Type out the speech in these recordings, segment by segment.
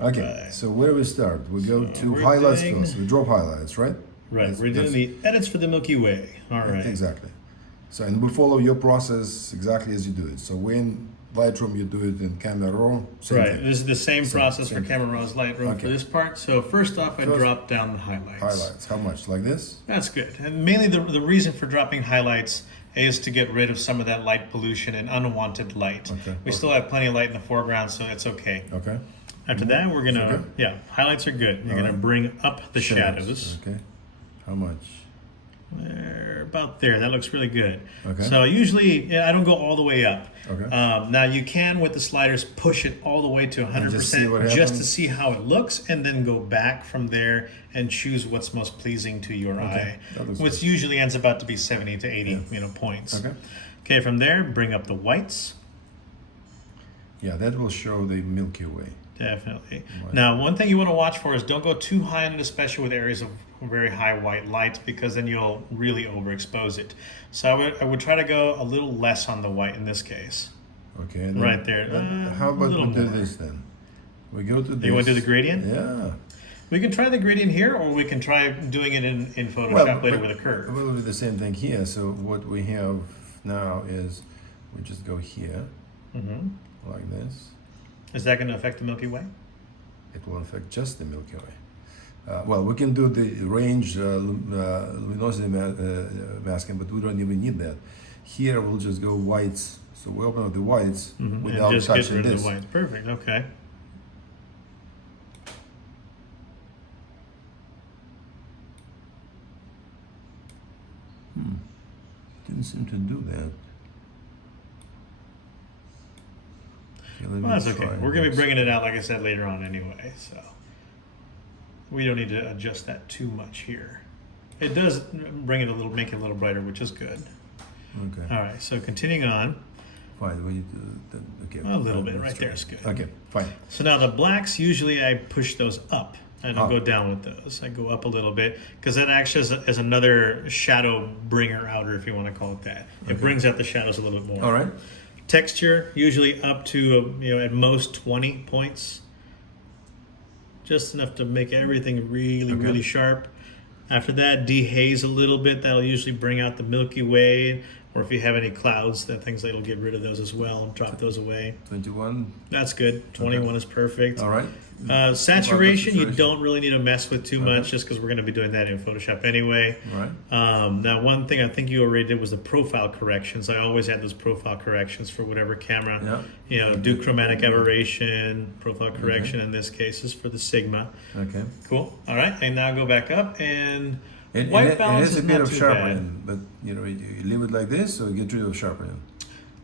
Okay, right. so where we start? We go So to we're highlights doing- first. We drop highlights, right? Right, we're doing the edits for the Milky Way. All right. Exactly. So, and we follow your process exactly as you do it. So when Lightroom, you do it in Camera Raw, same Right, thing. this is the same process same for Camera Raw's Lightroom Okay. for this part. So first off, I First- drop down the highlights. Highlights, how much? Like this? That's good. And mainly the reason for dropping highlights is to get rid of some of that light pollution and unwanted light. Okay. We still have plenty of light in the foreground, so it's okay. Okay. After that, we're gonna, good? yeah, highlights are good. You're gonna right. bring up the shadows. Okay. How much? They're about there. That looks really good. Okay. So usually, I don't go all the way up. Okay. Now you can with the sliders push it all the way to 100% just see what just to happens? see how it looks, and then go back from there and choose what's most pleasing to your eye, that looks which good. usually ends about to be 70 to 80 points. Okay. Okay, from there, bring up the whites. Yeah, that will show the Milky Way. Definitely. Now, one thing you want to watch for is don't go too high on it, especially with areas of very high white light, because then you'll really overexpose it. So I would try to go a little less on the white in this case. Okay. and then- Right there. then how A about little we do more. this then? We go to this. You want to do the gradient? Yeah. We can try the gradient here, or we can try doing it in Photoshop later with a curve. We'll do the same thing here. So what we have now is we just go here like this. Is that going to affect the Milky Way? It will affect just the Milky Way. Well, we can do the range luminosity masking, but we don't even need that. Here we'll just go whites. So we open up the whites without And just get touching rid of this. the whites. Perfect. Okay. Didn't seem to do that. Okay, let me Well, that's okay. try We're going to be this. bringing it out, like I said, later on anyway. So we don't need to adjust that too much here. It does bring it a little, make it a little brighter, which is good. Okay, All right. So continuing on. fine. We need to, okay. A little bit, let's right try. there is good. Okay, fine. So now the blacks, usually I push those up. I don't Up. go down with those. I go up a little bit because that acts as another shadow bringer outer, if you want to call it that. It brings out the shadows a little bit more. All right. Texture, usually up to, at most 20 points. Just enough to make everything really, Okay. really sharp. After that, dehaze a little bit. That'll usually bring out the Milky Way. Or if you have any clouds, that'll get rid of those as well. Drop those away. 21. That's good. 21 is perfect. All right. Saturation, you saturation? don't really need to mess with too much, just because we're going to be doing that in Photoshop anyway. All right. Now, one thing I think you already did was the profile corrections. I always add those profile corrections for whatever camera. Yeah. Do chromatic aberration, profile correction in this case is for the Sigma. Okay. Cool. All right, and now go back up and It white balance has is a bit not of too sharpening, but you leave it like this, or get rid of sharpening.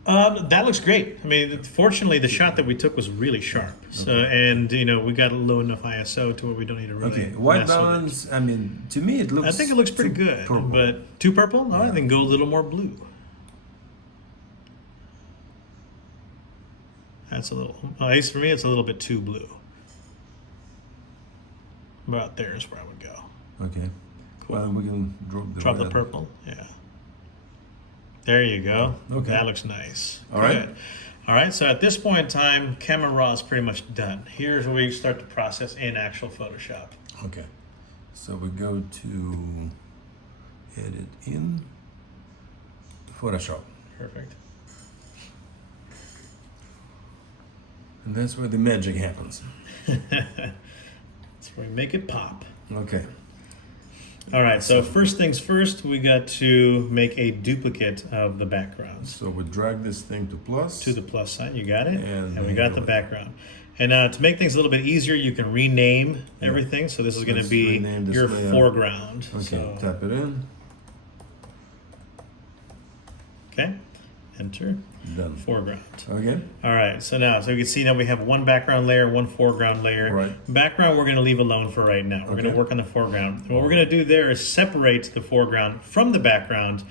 That looks great. I mean, fortunately, the shot that we took was really sharp. So, and we got a low enough ISO to where we don't need to really. Okay, white mess with it. balance. I mean, to me, it looks. I think it looks pretty too good, purple. but too purple? All right, then go a little more blue. That's a little, at least for me, it's a little bit too blue. About there is where I would go. Okay. Well, we can drop the The purple, yeah. There you go. Okay. That looks nice. All right. Good. All right, so at this point in time, Camera Raw is pretty much done. Here's where we start the process in actual Photoshop. Okay. So we go to edit in Photoshop. Perfect. And that's where the magic happens. That's where we make it pop. Okay. All right, so first things first, we got to make a duplicate of the backgrounds. So we drag this thing to plus. To the plus sign, you got it? And we got the background. And to make things a little bit easier, you can rename everything. So this is going to Let's be rename this your layer. foreground. Okay, So, tap it in. okay, enter, Done. foreground. Okay. All right, so you can see now we have one background layer, one foreground layer. Right. Background we're going to leave alone for right now. We're going to Okay. work on the foreground. And what we're going to do there is separate the foreground from the background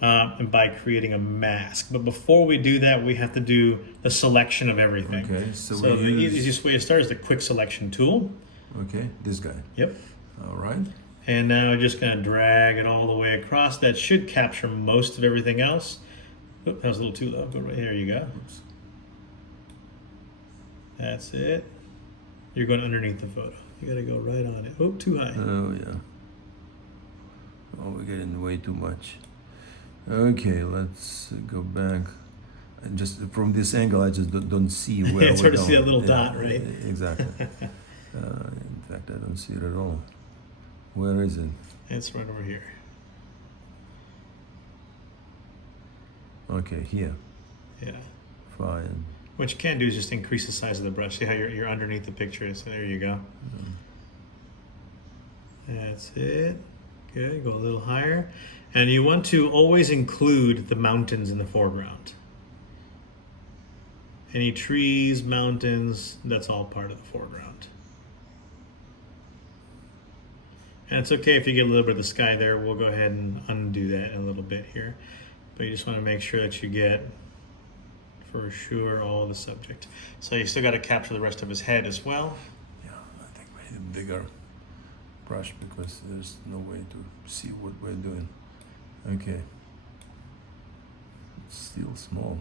and by creating a mask. But before we do that, we have to do the selection of everything. Okay, so So we the use- easiest way to start is the quick selection tool. Okay, this guy. Yep. All right. And now we're just going to drag it all the way across. That should capture most of everything else. Oop, that was a little too low, but right there you go. Oops. That's it. You're going underneath the photo. You got to go right on it. Oh, too high. Oh yeah. Oh, we're getting way too much. Okay, let's go back. And just from this angle, I just don't see where It's we're hard to see that going. little dot, right? Exactly. In fact, I don't see it at all. Where is it? It's right over here. Okay, here. Yeah. Fine. What you can do is just increase the size of the brush. See how you're underneath the picture? So there you go. That's it. Good. Go a little higher. And you want to always include the mountains in the foreground. Any trees, mountains, that's all part of the foreground. And it's okay if you get a little bit of the sky there. We'll go ahead and undo that in a little bit here. But you just want to make sure that you get, for sure, all of the subject. So you still got to capture the rest of his head as well. Yeah, I think we need a bigger brush because there's no way to see what we're doing. Okay. It's still small.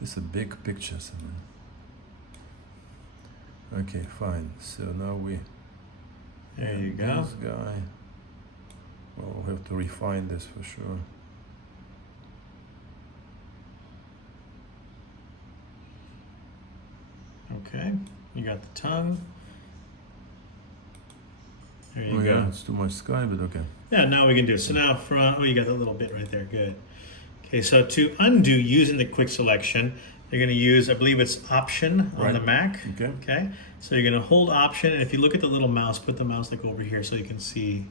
This is a big picture. Okay, fine. So now we... There you go. This guy. Well, we'll have to refine this for sure. Okay, you got the tongue. There you Yeah, go. it's too much sky, but okay. Yeah, now we can do it. So now from, oh, you got that little bit right there, good. Okay, so to undo using the quick selection, you're gonna use, I believe it's Option on the Mac. Okay. Okay, so you're gonna hold Option, and if you look at the little mouse, put the mouse like over here so you can see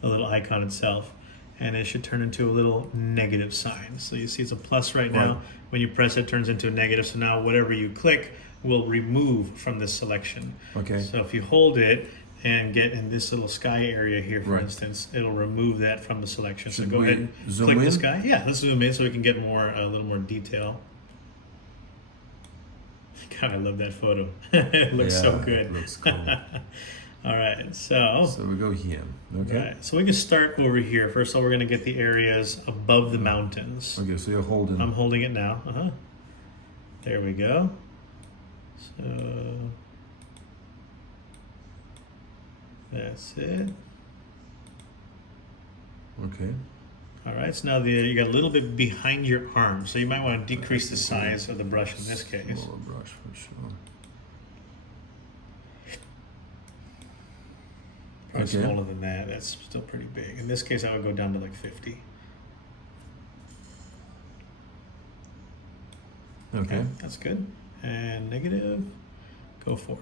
the little icon itself. And it should turn into a little negative sign. So you see it's a plus right now. When you press it, it turns into a negative. So now whatever you click will remove from this selection. Okay. So if you hold it and get in this little sky area here, for Right. instance, it'll remove that from the selection. So Should go we ahead, zoom click the in? sky. Yeah, let's zoom in so we can get more, a little more detail. God, I love that photo. It looks so good. It looks cool. All right, so So we go here. Okay. right, so we can start over here. First of all, we're going to get the areas above the mountains. Okay, so you're holding. I'm holding it now. There we go. So that's it. Okay. All right, so now you got a little bit behind your arm, so you might want to decrease the size of the brush in this case. Smaller brush for sure. Probably Okay. smaller than that. That's still pretty big. In this case, I would go down to like 50. Okay. That's good. And negative, go for it.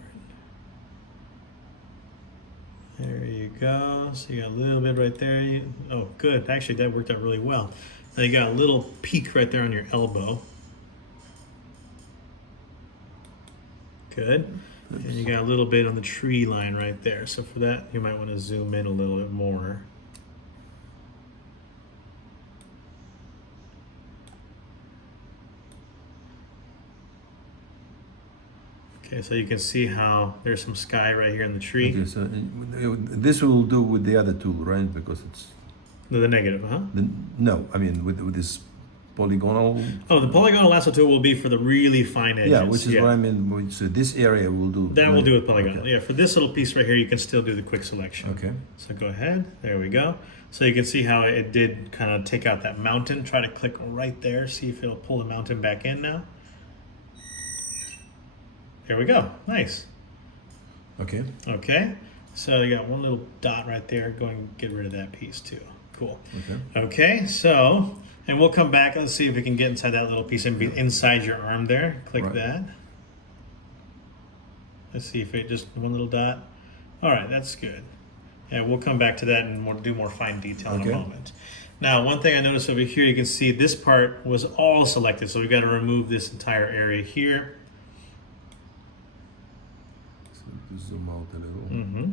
There you go. So you got a little bit right there. Oh, good. Actually, that worked out really well. Now you got a little peak right there on your elbow. Good. And you got a little bit on the tree line right there. So for that, you might want to zoom in a little bit more. Okay, so you can see how there's some sky right here in the tree. Okay, so this we'll do with the other tool, right? Because it's The negative, huh? no, I mean with this polygonal. Oh, the polygonal lasso tool will be for the really fine edges. Yeah, which is what I mean. So this area we'll do. That will right? do with polygonal. Okay. Yeah, for this little piece right here, you can still do the quick selection. Okay. So go ahead. There we go. So you can see how it did kind of take out that mountain. Try to click right there. See if it'll pull the mountain back in now. There we go. Nice. Okay. Okay. So you got one little dot right there. Go and get rid of that piece too. Cool. Okay. Okay. So, and we'll come back. Let's see if we can get inside that little piece and be inside your arm there. Click Right. that. Let's see if it just one little dot. All right, that's good. Yeah, we'll come back to that and do more fine detail in a Okay. moment. Now, one thing I noticed over here, you can see this part was all selected, so we've got to remove this entire area here. So zoom out a little. Mm-hmm.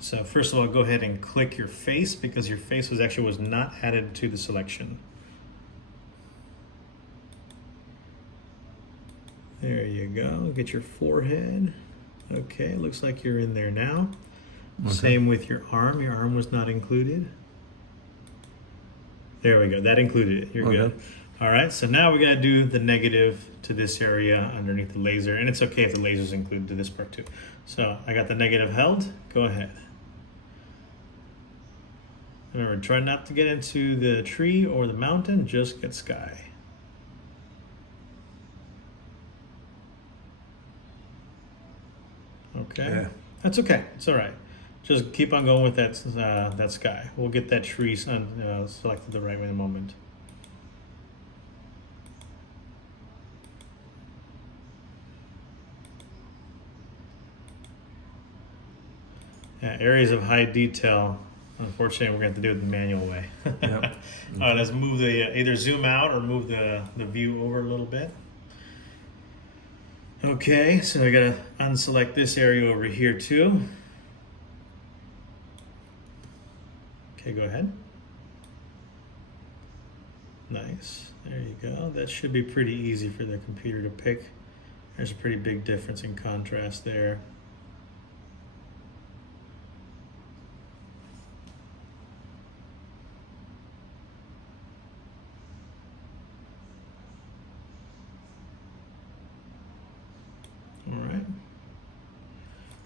So first of all, go ahead and click your face because your face was not added to the selection. There you go. Get your forehead. Okay, looks like you're in there now. Okay. Same with your arm. Your arm was not included. There we go. That included it. You're Okay. good. All right, so now we got to do the negative to this area underneath the laser, and it's okay if the laser's included to this part too. So I got the negative held. Go ahead. Remember, try not to get into the tree or the mountain, just get sky. Okay, Yeah. that's okay. It's all right. Just keep on going with that sky. We'll get that tree selected the right way in a moment. Yeah, areas of high detail. Unfortunately, we're going to have to do it the manual way. Yep. All right, let's move either zoom out or move the view over a little bit. Okay, so I got to unselect this area over here too. Okay, go ahead. Nice. There you go. That should be pretty easy for the computer to pick. There's a pretty big difference in contrast there. All right.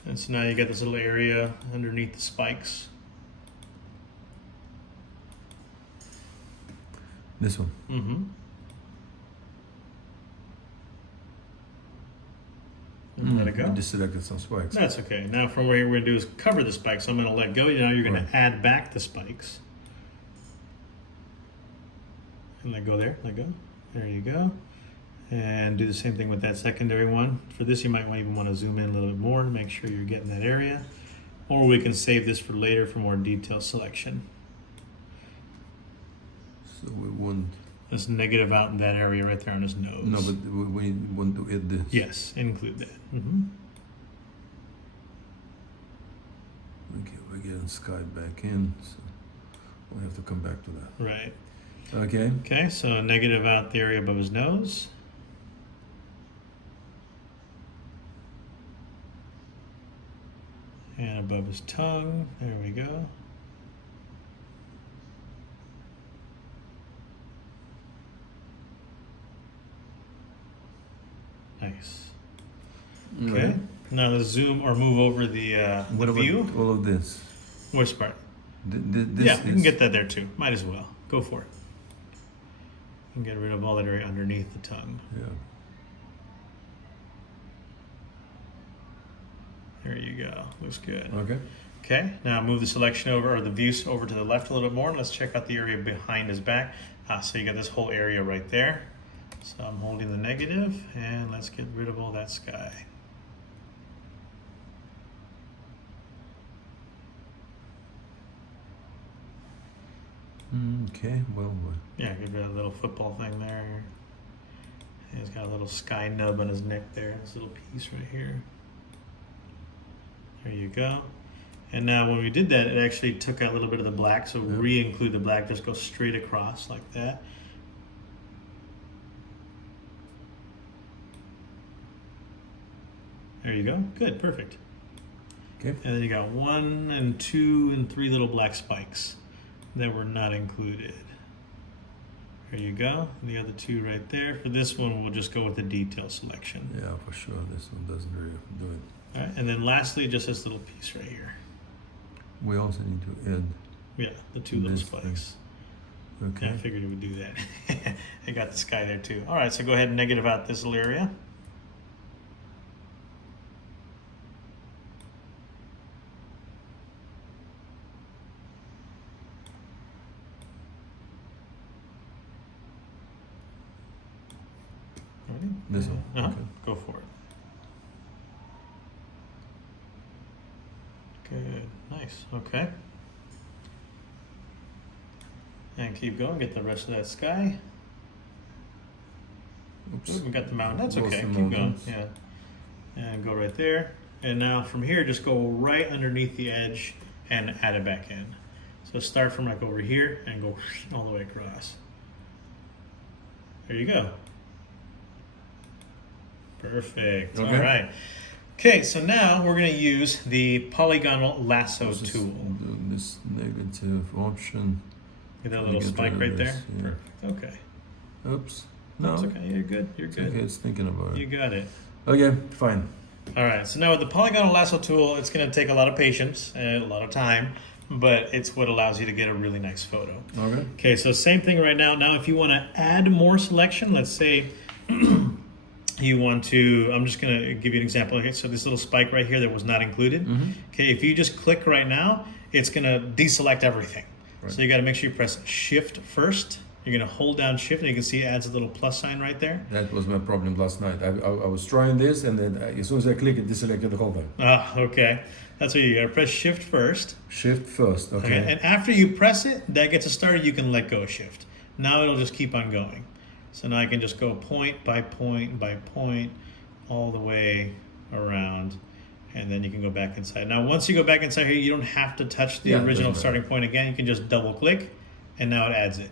And so now you got this little area underneath the spikes. This one. Mm-hmm. Let it go. I just selected some spikes. That's okay. Now from where we're going to do is cover the spikes. I'm going to let go. Now you're going to add back the spikes. And let go there. Let go. There you go. And do the same thing with that secondary one. For this, you might even want to zoom in a little bit more to make sure you're getting that area. Or we can save this for later for more detailed selection. So we want... This negative out in that area right there on his nose. No, but we want to add this. Yes, include that. Mm-hmm. Okay, we're getting sky back in, so we'll have to come back to that. Right. Okay. Okay, so negative out the area above his nose. And above his tongue. There we go. Nice. Okay. Right. Now let's zoom or move over the What about view. all of this? Which part? This Yeah, is... you can get that there too. Might as well. Go for it. And get rid of all that area underneath the tongue. Yeah. There you go. Looks good. Okay. Okay, now move the selection over, or the view over to the left a little bit more, and let's check out the area behind his back. So you got this whole area right there. So I'm holding the negative, and let's get rid of all that sky. Okay, well... Yeah, get rid of that little football thing there. And he's got a little sky nub on his neck there, this little piece right here. There you go. And now when we did that, it actually took out a little bit of the black, so re-include the black, just go straight across like that. There you go. Good, perfect. Okay. And then you got 1 and 2 and 3 little black spikes that were not included. There you go. And the other 2 right there. For this one, we'll just go with the detail selection. Yeah, for sure. This one doesn't really do it. All right. And then lastly, just this little piece right here. We also need to add... Yeah, the 2 little this spikes. Okay. Yeah, I figured it would do that. I got the sky there too. All right, so go ahead and negative out this little area. Ready? This one. Okay. Go for it. Good. Nice. Okay. And keep going. Get the rest of that sky. Oops. Ooh, we got the mountain. That's Lost okay. the Keep going. mountains. Yeah. And go right there. And now from here, just go right underneath the edge and add it back in. So start from like over here and go all the way across. There you go. Perfect. Okay. All right. Okay, so now we're going to use the polygonal lasso This is tool. this negative option. Get that little get spike rid right of there. this, yeah. Perfect. Okay. Oops. No. That's okay. You're good. You're good. Okay, it's thinking about You it. got it. Okay, fine. All right. So now with the polygonal lasso tool, it's going to take a lot of patience and a lot of time, but it's what allows you to get a really nice photo. Okay. Okay. So same thing right now. Now, if you want to add more selection, let's say you want to, I'm just going to give you an example. Okay. So this little spike right here that was not included. Okay. If you just click right now, it's going to deselect everything. Right. So you got to make sure you press Shift first. You're going to hold down Shift, and you can see it adds a little plus sign right there. That was my problem last night. I was trying this, and then as soon as I click it, deselected the whole thing. Ah, okay. That's what you got to press Shift first. Shift first, okay. And after you press it, that gets it started, you can let go of Shift. Now it'll just keep on going. So now I can just go point by point by point all the way around, and then you can go back inside. Now, once you go back inside here, you don't have to touch the original starting point again. You can just double click, and now it adds it.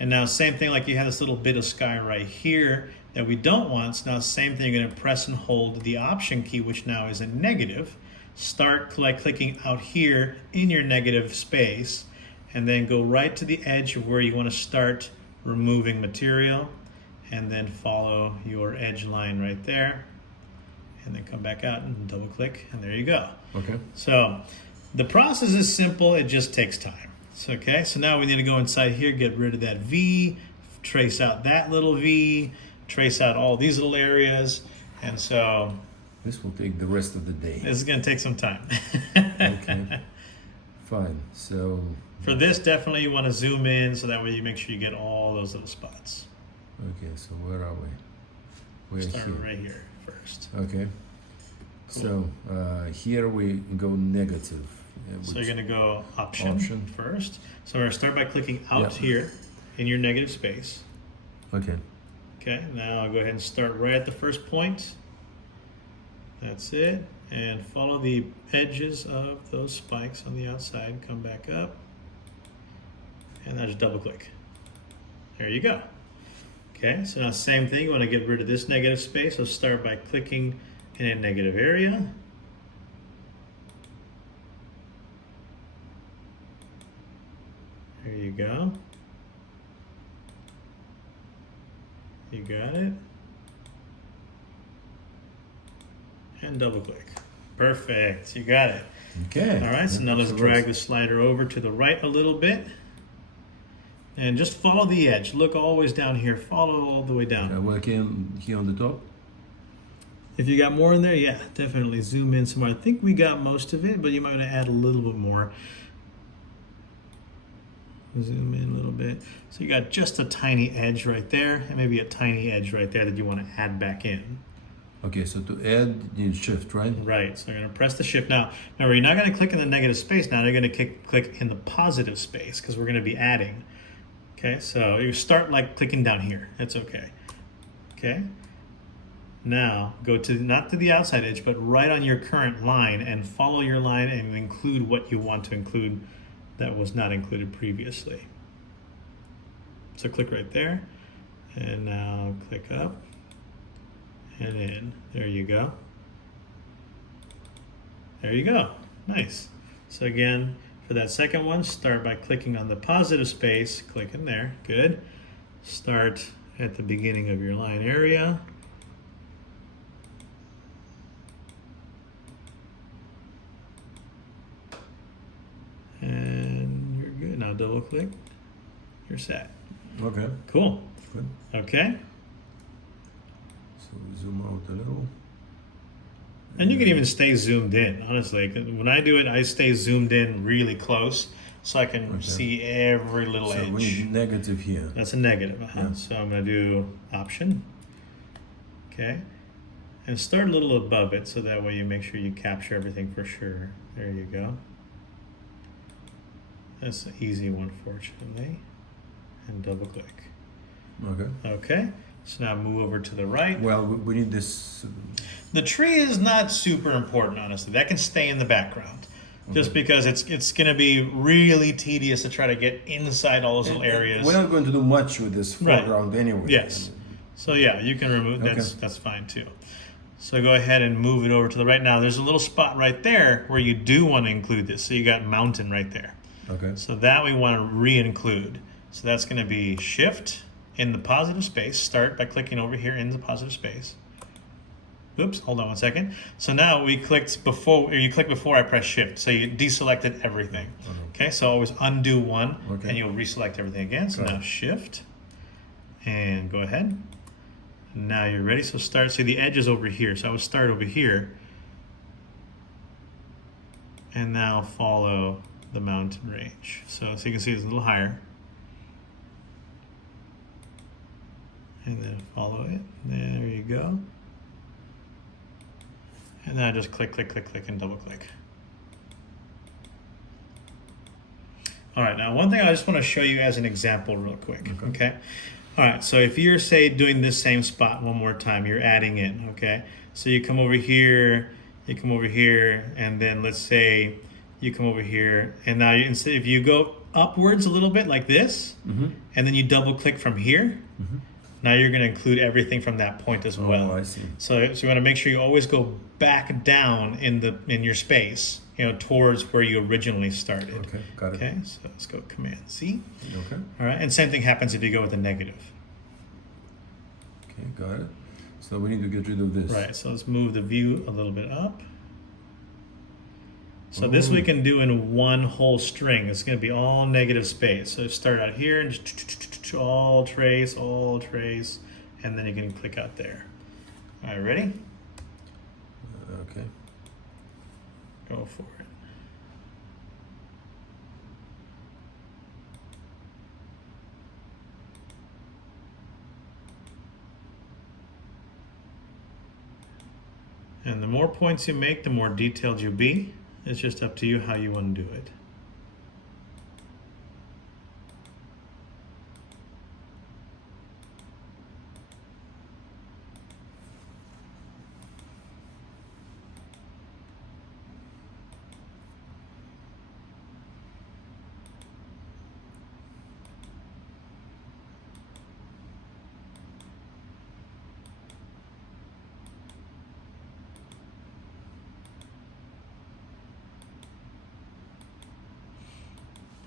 And now same thing, like you have this little bit of sky right here that we don't want. So now same thing, you're going to press and hold the Option key, which now is a negative. Start clicking out here in your negative space, and then go right to the edge of where you want to start removing material, and then follow your edge line right there, and then come back out and double click, and there you go. Okay. So the process is simple, it just takes time. So, okay, so now we need to go inside here, get rid of that V, trace out that little V, trace out all these little areas, and so this will take the rest of the day. this is going to take some time. Okay. Fine. So for this, definitely you want to zoom in so that way you make sure you get all those little spots. okay, so where are we? We're Start here. right here first. Okay. Cool. So here we go negative. So you're going to go option first. So we're going to start by clicking out here in your negative space. Okay. Okay, now I'll go ahead and start right at the first point. That's it. And follow the edges of those spikes on the outside. Come back up. And now just double click. There you go. Okay, so now same thing. You want to get rid of this negative space. So start by clicking in a negative area. There you go. You got it. And double click. Perfect. You got it. Okay. All right, so now let's drag the slider over to the right a little bit. And just follow the edge. Look always down here. Follow all the way down. Well, here on the top. If you got more in there, yeah, definitely zoom in some more. I think we got most of it, but you might want to add a little bit more. Zoom in a little bit. So you got just a tiny edge right there, and maybe a tiny edge right there that you want to add back in. Okay, so to add, you need shift, right? Right, so I'm going to press the shift. Now, remember, you're not going to click in the negative space. Now you're going to click in the positive space because we're going to be adding. Okay, so you start like clicking down here. That's okay. Okay. Now, go to, not to the outside edge, but right on your current line, and follow your line and include what you want to include that was not included previously. So click right there, and now click up and in. There you go. There you go. Nice. So again, for that second one, start by clicking on the positive space. Click in there. Good. Start at the beginning of your line area. And you're good. Now double click. You're set. Okay. Cool. Good. Okay. So we zoom out a little. And you can even stay zoomed in, honestly. When I do it, I stay zoomed in really close so I can see every little so edge. we need negative here. That's a negative. Yeah. So I'm going to do option. Okay. And start a little above it so that way you make sure you capture everything for sure. There you go. That's an easy one, fortunately. And double click. Okay. Okay. So now move over to the right. Well, we need this. The tree is not super important, honestly. That can stay in the background. Just because it's going to be really tedious to try to get inside all those little areas. We're not going to do much with this foreground anyway. Yes. So yeah, you can remove that's fine too. So go ahead and move it over to the right. Now there's a little spot right there where you do want to include this. So you got mountain right there. Okay. So that we want to re-include. So that's going to be shift in the positive space. Start by clicking over here in the positive space. Oops, hold on one second. So now we clicked before, or you click before I press shift. So you deselected everything. Okay, so always undo one, and you'll reselect everything again. So now shift, and go ahead. Now you're ready, so start, see the edge is over here. So I would start over here, and now follow the mountain range. So you can see it's a little higher. And then follow it, there you go. And then I just click, click, click, click, and double click. All right, now one thing I just want to show you as an example real quick, okay? All right, so if you're, say, doing this same spot one more time, you're adding in, okay? So you come over here, and then let's say you come over here, and now instead, if you go upwards a little bit like this, and then you double click from here, now you're going to include everything from that point as well. Oh, I see. So you want to make sure you always go back down in your space, towards where you originally started. Okay, got it. Okay, so let's go Command C. Okay. All right, and same thing happens if you go with a negative. Okay, got it. So we need to get rid of this. Right, so let's move the view a little bit up. So this we can do in one whole string. It's going to be all negative space. So start out here and just all trace, and then you can click out there. All right, ready? Okay. Go for it. And the more points you make, the more detailed you'll be. It's just up to you how you want to do it.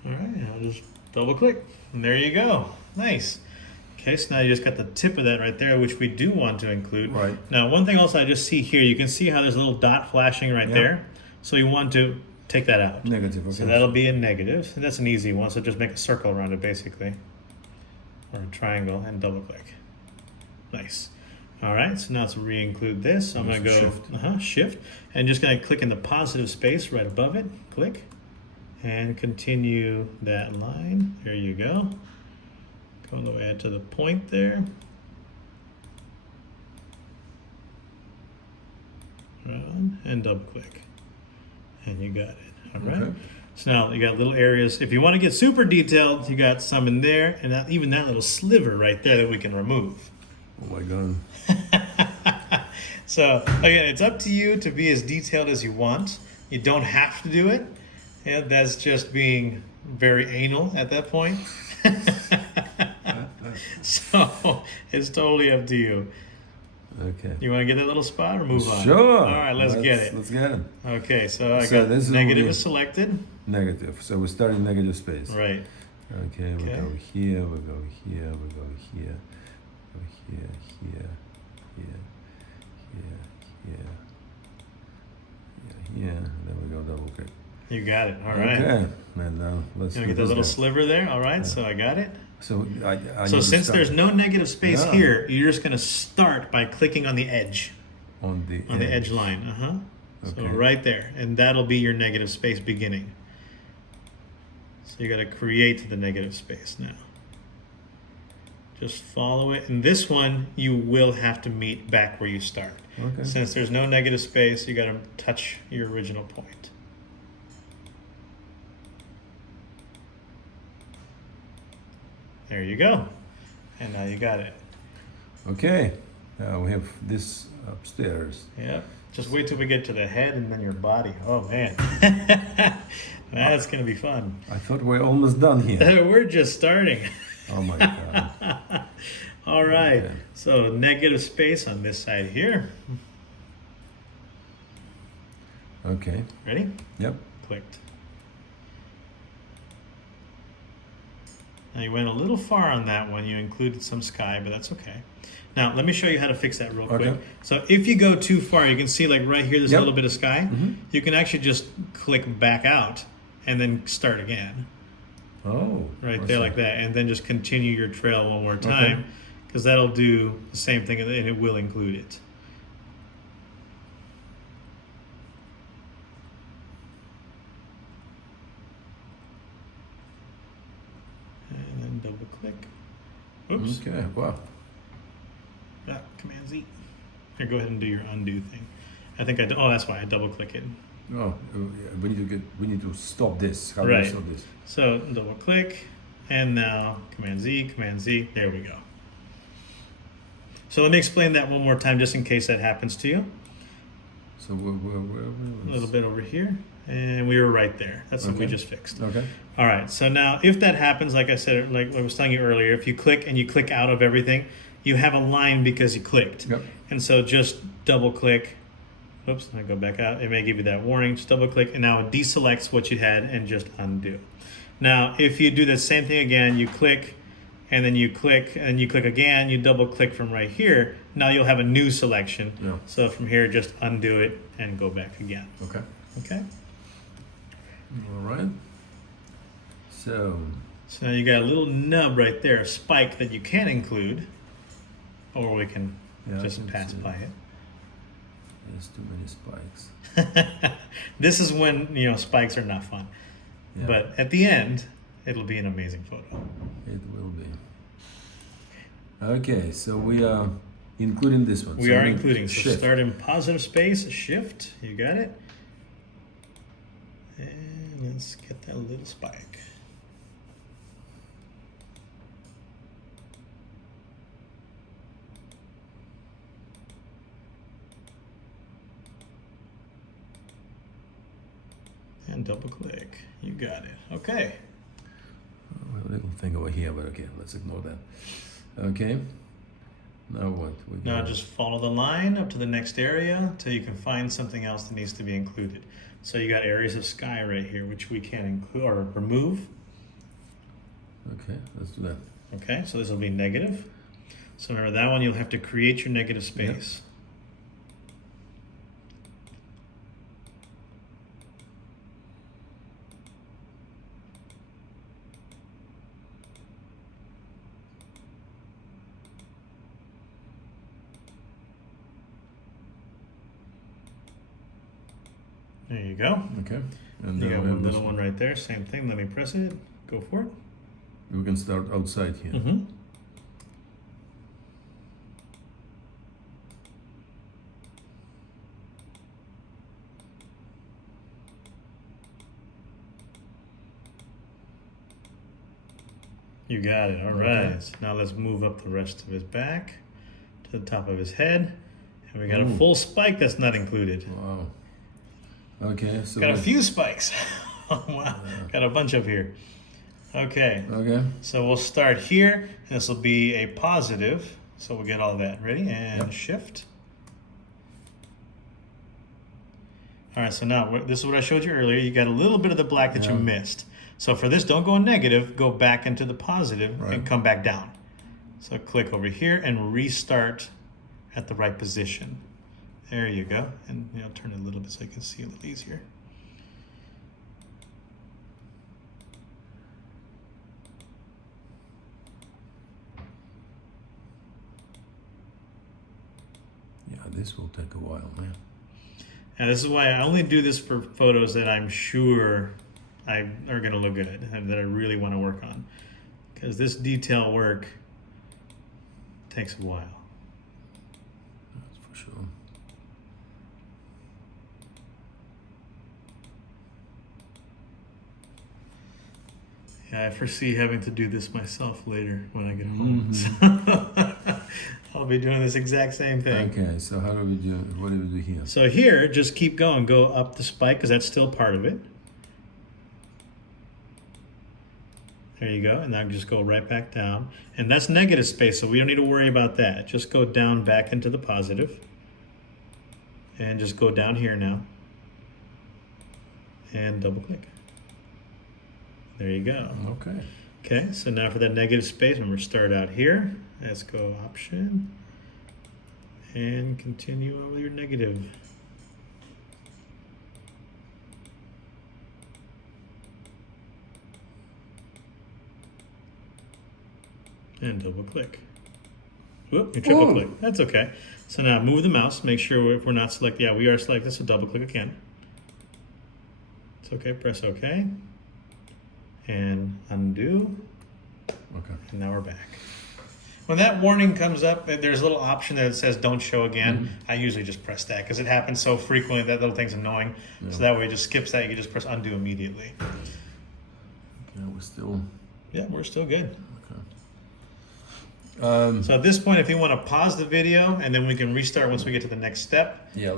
All right, I'll just double click, and there you go. Nice. Okay, so now you just got the tip of that right there, which we do want to include. Right. Now, one thing else I just see here, you can see how there's a little dot flashing right there. So you want to take that out. Negative, okay. So that'll be a negative. And that's an easy one, so just make a circle around it, basically. Or a triangle, and double click. Nice. All right, so now let's re-include this. So I'm going to go shift, and just going to click in the positive space right above it. Click. And continue that line. There you go. Go all the way to the point there. Run and double click. And you got it. All right. Okay. So now you got little areas. If you want to get super detailed, you got some in there, and even that little sliver right there that we can remove. Oh my God. So again, it's up to you to be as detailed as you want. You don't have to do it. Yeah, that's just being very anal at that point. So it's totally up to you. Okay. You want to get that little spot or move on? Sure. All right, let's get it. Let's get it. Okay, so I got this negative is selected. Negative. So we start in negative space. Right. Okay, we go here, we go here, we go here, go here, here, here. Then we go double click. You got it. All right. Okay. And now let's get the little sliver there. All right. Yeah. So I got it. So so since there's no negative space here, you're just going to start by clicking on the edge. On the edge line. Okay. So right there, and that'll be your negative space beginning. So you got to create the negative space now. Just follow it. And this one, you will have to meet back where you start. Okay. Since there's no negative space, you got to touch your original point. There you go. And now you got it. Okay. Now we have this upstairs. Yep. Just wait till we get to the head and then your body. Oh, man. That's going to be fun. I thought we're almost done here. We're just starting. Oh, my God. All right. Okay. So negative space on this side here. Okay. Ready? Yep. Clicked. Now you went a little far on that one. You included some sky, but that's okay. Now let me show you how to fix that real quick. So if you go too far, you can see like right here, there's a little bit of sky. You can actually just click back out and then start again. Oh. Right there like that. And then just continue your trail one more time because that'll do the same thing and it will include it. And then double click. Oops. Okay, wow. Command Z. Here, go ahead and do your undo thing. I think oh, that's why I double click it. Oh, we need to stop this. How do we stop this? So double click, and now Command Z, Command Z. There we go. So let me explain that one more time, just in case that happens to you. So where a little bit over here, and we were right there. That's what we just fixed. Okay. All right. So now, if that happens, like I said, like I was telling you earlier, if you click and you click out of everything, you have a line because you clicked. Yep. And so just double click. Oops, I go back out. It may give you that warning. Just double click, and now it deselects what you had and just undo. Now, if you do the same thing again, you click, and then you click, and you click again, you double click from right here. Now you'll have a new selection. Yeah. So from here, just undo it and go back again. Okay. Okay. All right. So now you got a little nub right there, a spike that you can include, or we can just pass by it. There's too many spikes. This is when, spikes are not fun. Yeah. But at the end, it'll be an amazing photo. It will be. Okay, so we are including this one. We are including. So start in positive space, shift, you got it. And let's get that little spike. And double click. You got it. Okay. A little thing over here, but okay, let's ignore that. Okay. Now what? Now just follow the line up to the next area till you can find something else that needs to be included. So you got areas of sky right here, which we can include or remove. Okay, let's do that. Okay, so this will be negative. So remember that one, you'll have to create your negative space. There you go. Okay. And you got one little one right there. Same thing. Let me press it. Go for it. We can start outside here. Mm-hmm. You got it. All right. So now let's move up the rest of his back to the top of his head. And we got a full spike that's not included. Wow. Okay. So got a few spikes. Oh, wow. Got a bunch up here. Okay. Okay. So we'll start here. This will be a positive. So we'll get all that. Ready? And shift. All right. So now this is what I showed you earlier. You got a little bit of the black that you missed. So for this, don't go negative, go back into the positive and come back down. So click over here and restart at the right position. There you go. And turn it a little bit so you can see a little easier. Yeah, this will take a while, man. And this is why I only do this for photos that I'm sure are going to look good and that I really want to work on. Because this detail work takes a while. That's for sure. Yeah, I foresee having to do this myself later when I get home. So I'll be doing this exact same thing. Okay, so how do we do? What do we do here? So here, just keep going. Go up the spike because that's still part of it. There you go. And now just go right back down. And that's negative space, so we don't need to worry about that. Just go down back into the positive. And just go down here now. And double click. There you go. Okay. Okay, so now for that negative space, remember start out here. Let's go option and continue on with your negative. And double click. Whoop, you triple click. That's okay. So now move the mouse, make sure if we're not selected, yeah, we are selected, so double click again. It's okay, press OK. And undo. Okay. And now we're back. When that warning comes up, there's a little option that says don't show again. I usually just press that because it happens so frequently that little thing's annoying. Yeah. So that way it just skips that. You can just press undo immediately. Yeah, we're still... Yeah, we're still good. Okay. So at this point, if you want to pause the video and then we can restart once we get to the next step. Yeah.